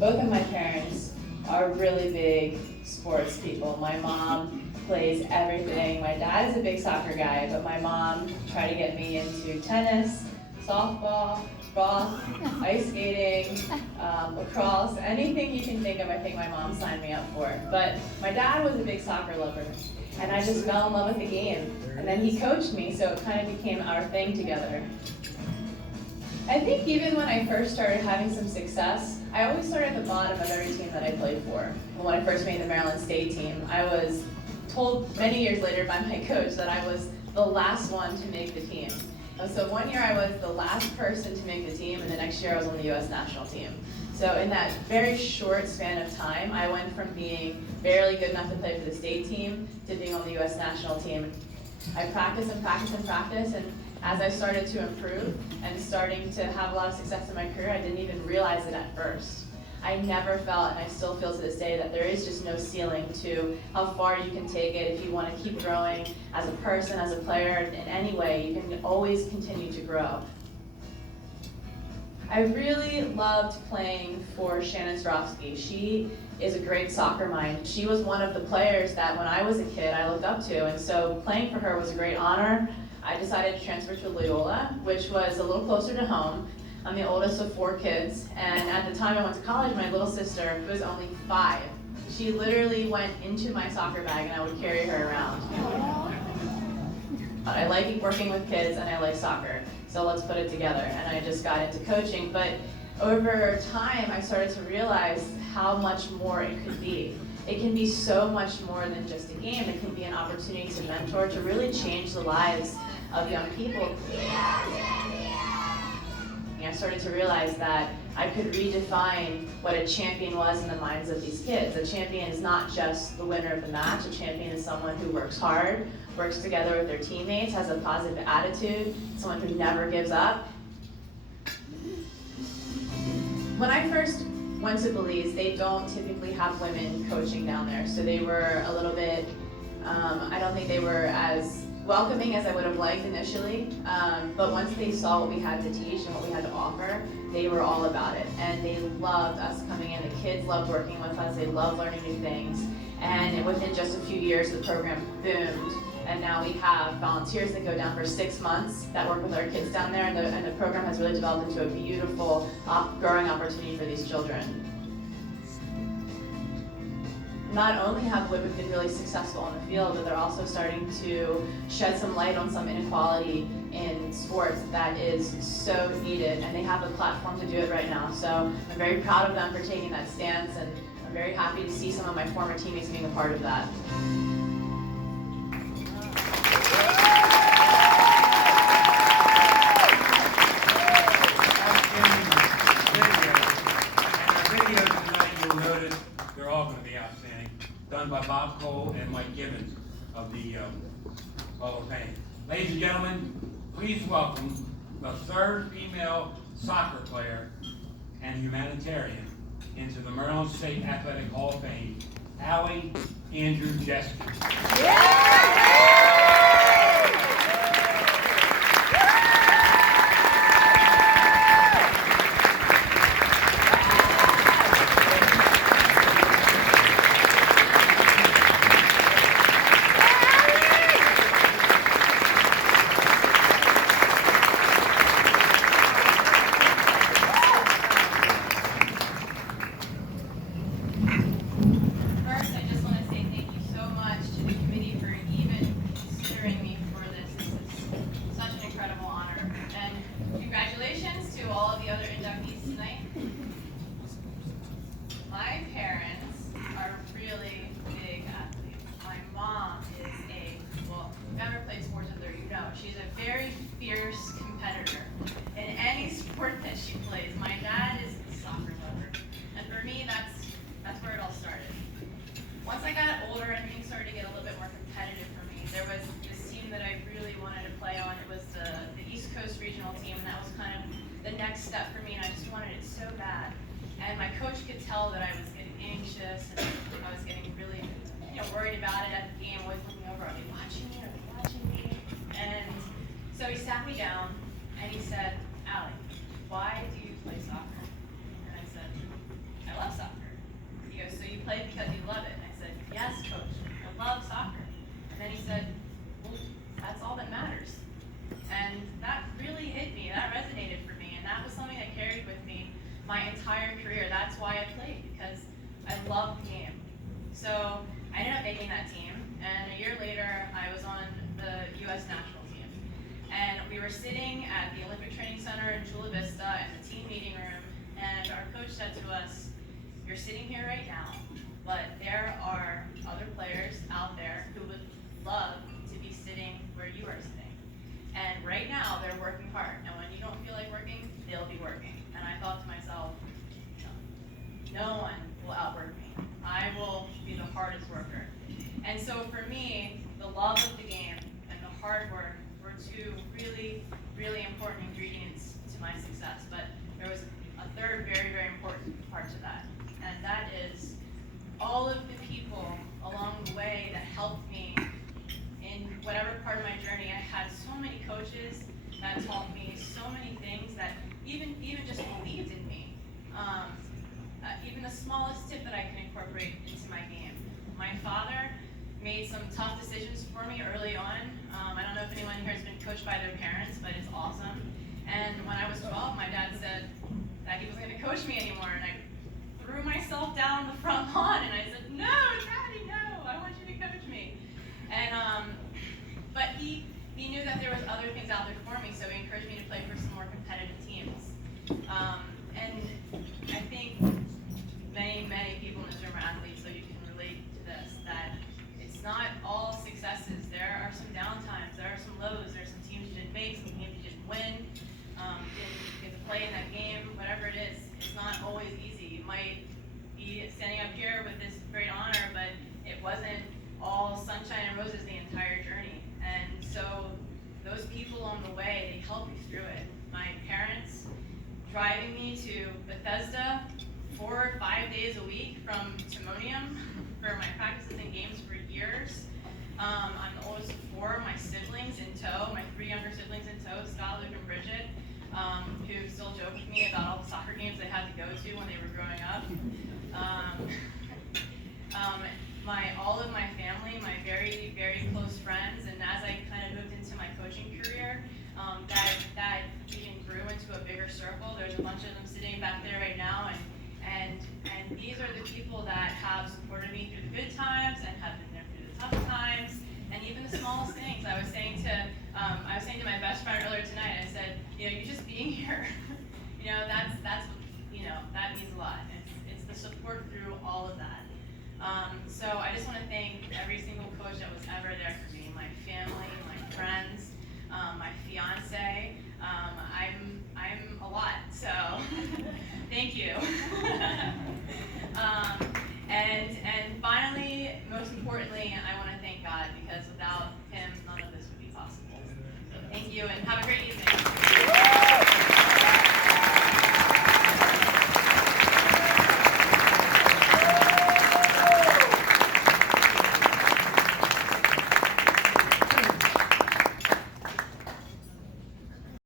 Both of my parents are really big sports people. My mom plays everything. My dad is a big soccer guy, but my mom tried to get me into tennis, softball, golf, ice skating, lacrosse, anything you can think of, I think my mom signed me up for. But my dad was a big soccer lover, and I just fell in love with the game. And then he coached me, so it kind of became our thing together. I think even when I first started having some success, I always started at the bottom of every team that I played for. When I first made the Maryland State team, I was told many years later by my coach that I was the last one to make the team. So one year I was the last person to make the team, and the next year I was on the U.S. national team. So in that very short span of time, I went from being barely good enough to play for the state team to being on the U.S. national team. I practiced and practiced and practiced, and as I started to improve and starting to have a lot of success in my career, I didn't even realize it at first. I never felt, and I still feel to this day, that there is just no ceiling to how far you can take it. If you want to keep growing as a person, as a player, in any way, you can always continue to grow. I really loved playing for Shannon Stropski. She is a great soccer mind. She was one of the players that when I was a kid I looked up to, and so playing for her was a great honor. I decided to transfer to Loyola, which was a little closer to home. I'm the oldest of 4 kids, and at the time I went to college, my little sister was only 5. She literally went into my soccer bag and I would carry her around. I like working with kids and I like soccer, so let's put it together. And I just got into coaching, but over time I started to realize how much more it could be. It can be so much more than just a game. It can be an opportunity to mentor, to really change the lives of young people. I started to realize that I could redefine what a champion was in the minds of these kids. A champion is not just the winner of the match. A champion is someone who works hard, works together with their teammates, has a positive attitude, someone who never gives up. When I first went to Belize, they don't typically have women coaching down there, so they were a little bit, I don't think they were as welcoming as I would have liked initially, but once they saw what we had to teach and what we had to offer, they were all about it, and they loved us coming in. The kids loved working with us, they loved learning new things, and within just a few years the program boomed, and now we have volunteers that go down for 6 months that work with our kids down there, and the program has really developed into a beautiful growing opportunity for these children. Not only have women been really successful on the field, but they're also starting to shed some light on some inequality in sports that is so needed, and they have the platform to do it right now. So I'm very proud of them for taking that stance, and I'm very happy to see some of my former teammates being a part of that. Done by Bob Cole and Mike Gibbons of the Hall of Fame. Ladies and gentlemen, please welcome the 3rd female soccer player and humanitarian into the Maryland State Athletic Hall of Fame, Andrzejewski. Yeah! My parents are really big athletes. My mom is whoever plays sports with her, you know, she's a very fierce competitor in any sport that she plays. My dad is a soccer lover, and for me, that's where it all started. Once I got older and things started to get a little bit more competitive for me, there was this team that I really wanted to play on. It was the East Coast regional team, and that was kind of the next step for me, and I just wanted it so bad. And my coach could tell that I was getting anxious, and I was getting really, worried about it at the game. Always looking over, are they watching me? Are they watching me? And so he sat me down, and he said, "Allie, why do you play soccer?" And I said, "I love my entire career. That's why I played, because I love the game. So I ended up making that team, and a year later, I was on the U.S. national team. And we were sitting at the Olympic Training Center in Chula Vista in the team meeting room, and our coach said to us, "You're sitting here right now, but there are other players out there who would love to be sitting where you are sitting. And right now, they're working hard, and when you don't feel like working, they'll be working." And I thought to myself, no one will outwork me. I will be the hardest worker. And so for me, the love of the game and the hard work were two really, really important ingredients to my success. But there was a third very, very important part to that. And that is all of the people along the way that helped me in whatever part of my journey. I had so many coaches that taught me so many things that even just believed in me. Even the smallest tip that I can incorporate into my game. My father made some tough decisions for me early on. I don't know if anyone here has been coached by their parents, but it's awesome. And when I was 12, my dad said that he wasn't going to coach me anymore, and I threw myself down the front lawn, and I said, "No, Daddy, no, I want you to coach me." And but he knew that there was other things out there for me, so he encouraged me to play for some more competitive teams. And I think many people in this room are athletes, so you can relate to this, that it's not all successes. There are some downtimes, there are some lows, there are some teams you didn't make, some teams you didn't win, didn't get to play in that game, whatever it is, it's not always easy. You might be standing up here with this great honor, but it wasn't all sunshine and roses the entire journey. And so those people on the way, they helped me through it. My parents driving me to Bethesda 4 or 5 days a week from Timonium for my practices and games for years. I'm the oldest of 4, my siblings in tow, my 3 younger siblings in tow, Scott, Luke, and Bridget, who still joke with me about all the soccer games they had to go to when they were growing up. All of my family, my very, very close friends, and as I kind of moved into my coaching career, that even grew into a bigger circle. There's a bunch of them sitting back there right now, and these are the people that have supported me through the good times and have been there through the tough times, and even the smallest things. I was saying to my best friend earlier tonight, I said, you just being here, that's that means a lot. It's the support through all of that. So I just want to thank every single coach that was ever there for me, my family, my friends, my fiance. I'm a lot, so thank you. And finally, most importantly, I want to thank God, because without Him, none of this would be possible. So thank you, and have a great evening.